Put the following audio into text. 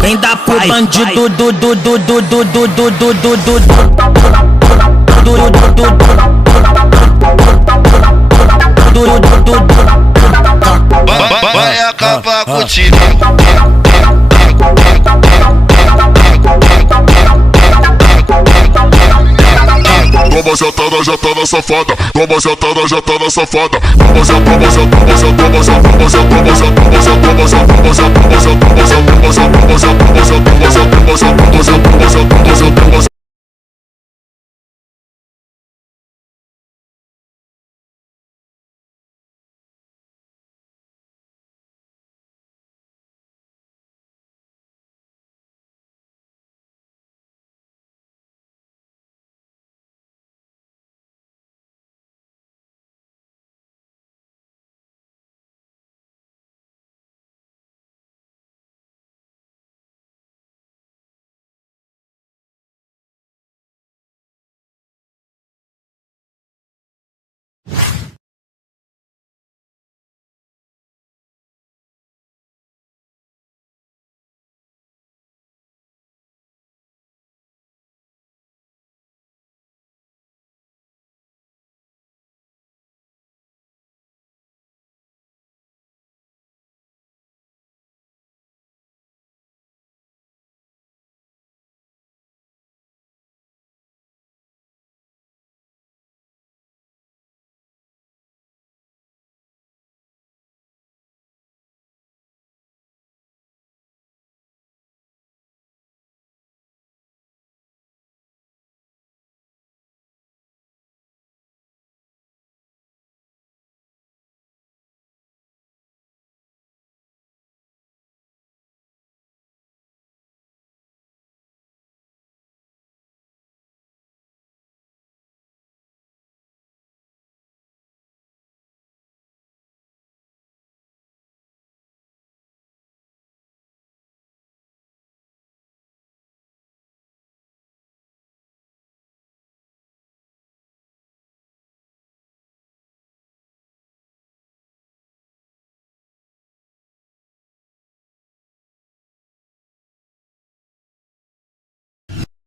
Vem dar pro bandido vai acabar com o time. Toma jatada, jatada safada. Toma jatada, jatada safada. Toma jatada, jatada, jatada, jatada, jatada, jatada, jatada, jatada, jatada, jatada, jatada, jatada, jatada, jatada, jatada, jatada, jatada, jatada, jatada,